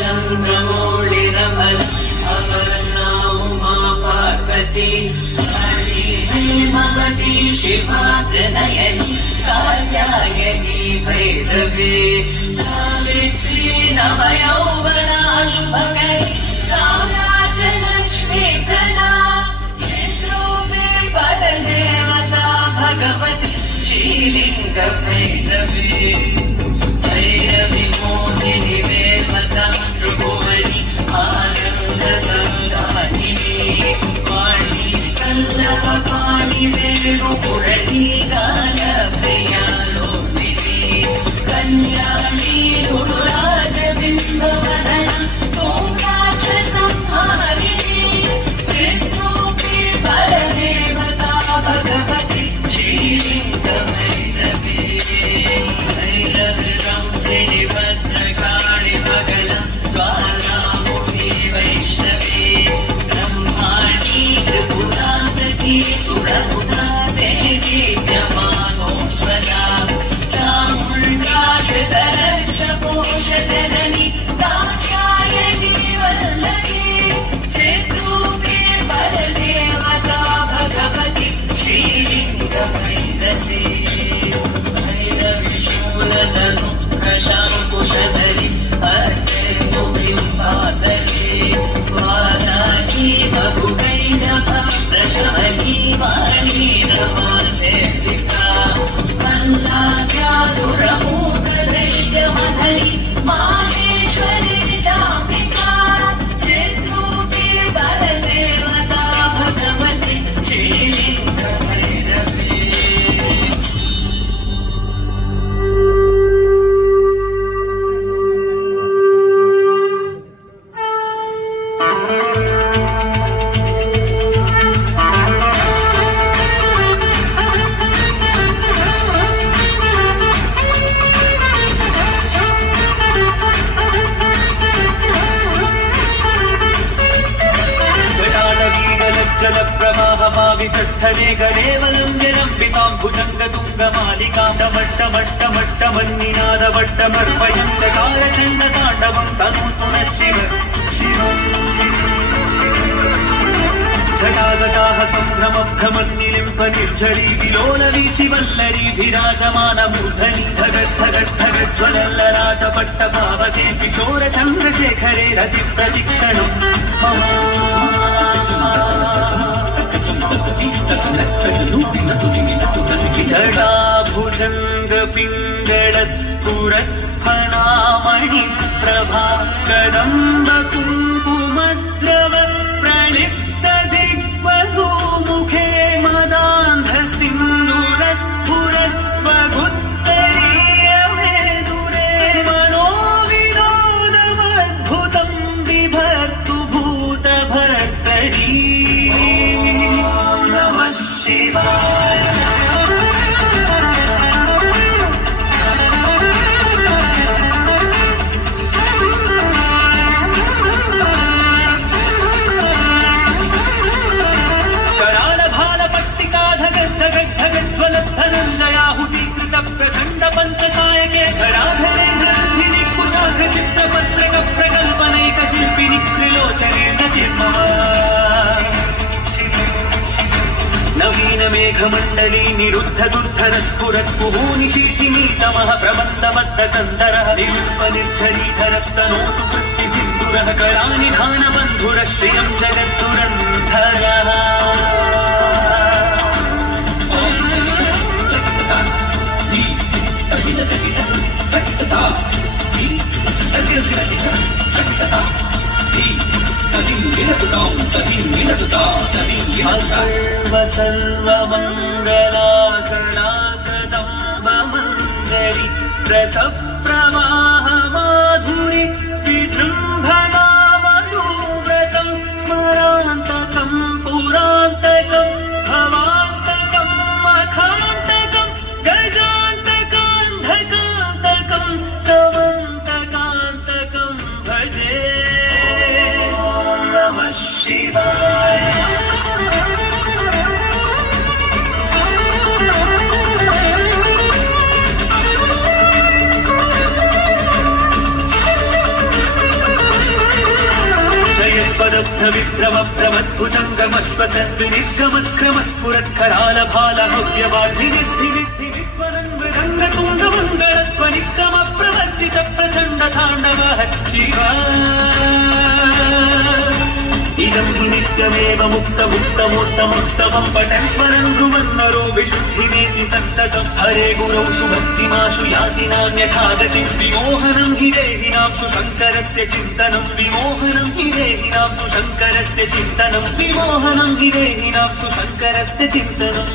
चंद्रमौलिरमल अपर्णा उमा पार्वती भगवती शिवानयनी कात्यायनी भैरवी सावित्री नवयौवना शुभकरी साम्राज्यलक्ष्मी प्रणा चित्रूपी परदेवता भगवती श्रीलिंग भैरवी भैरवी मोहिनी देवता त्रिभुवनी आनंद संधानिनी वाणी कल्लव पाणि वेणु पुरणी गान प्रिया लोभिनी कल्याणी रुणुराज बिंबवदना तोंगाच संहारिणी चित्रूपी परदेवता भगवती श्रीलिंग भैरवी भैरवी रौद्रिणी भद्रकाळि बगला ज्वालामुखी वैष्णवी ब्रह्माणी त्रिपुरातकी सुरहुता देवी व्यमानोष्वला चामुण्डा शतरक्षपोषजननी दाक्षायणी वल्लभी चित्रूपी परदेवता भगवती श्रीलिंग भैरवी भैरवी शूलधनु कशाङ्कुशधरी अर्धेन्दुबिम्बाधरी वाराही बहुकैटभा प्रशमनी वाणी नमसेविका मल्लाद्यासुरमूकदैत्यमधरी माहेश्वरी चाम्बिका चित्रूपी परदेवता भगवती श्रीलिंग भैरवी जलप्रवाहभावितस्थले गलेवलं जलम्बिकां भुजङ्गतुङ्गमालिकां डमट्टमट्टमट्टमन्निनादवट्टमर्पयं चकारचण्डताण्डवं तनोतु नः शिव जटागताः सम्भ्रमभ्रमन्निलिम्प निर्झरी विलोलवीचिवल्लरी विराजमानमूर्धनि धगद्धगद्धगज्ज्वलल्ललाटपट्टपावके किशोरचन्द्रशेखरे रतिप्रतिक्षणम् जटाभुजङ्गपिङ्गळस्फुरत्फणामणि प्रभा कदम्ब कुङ्कुमद्रव प्रणिप्त दिग्वधूमुखे मदान्ध सिन्दूरस्फुरत्वगुत्तरीयमेदुरे मनोविनोदमद्भुतं बिभर्तु भूतभर्तरी नमः शिवाय प्रचंड पंचसायके धराधरे धरधिनि कुचाग्र चित्रपत्रक प्रकल्पनैक शिल्पिनि त्रिलोचनेन चिर्मम नवीन मेघमण्डली निरुद्ध दुर्धर स्फुरत्कुहूनि शीतिनीतमः प्रबन्धबद्धकन्दरः निर्झरीधरस्तनोतु वृत्तिसिन्धुरः कलानिधानबन्धुरः श्रियं जगद्दुरन्धरः सर्वमङ्गलाकलाकदम्बमञ्जरि रसप्रवाह माधुरि विजृम्भणामनुव्रतं स्मरान्तकं पुरान्तकं भवान्तकं मखान्तकं गजान्तकान्धकान्तकं कमन्तकान्तकं भजे नमः शिवाय प्रवर्तित प्रचण्ड ताण्डवः शिवा इदं हि नित्यमेव मुक्तमुत्तमोत्तमं पठन् स्मरन् ध्रुवन्नरो विशुद्धिमेति सन्ततं हरे गुरौ सुभक्तिमाशु याति नान्यथा गतिं विमोहनं हि देहिनांसु शङ्करस्य चिन्तनं विमोहनं हि देहिनांसु शङ्करस्य चिन्तनं विमोहनं हि देहिनांसु शङ्करस्य चिन्तनम्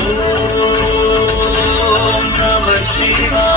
ॐ नमः शिवाय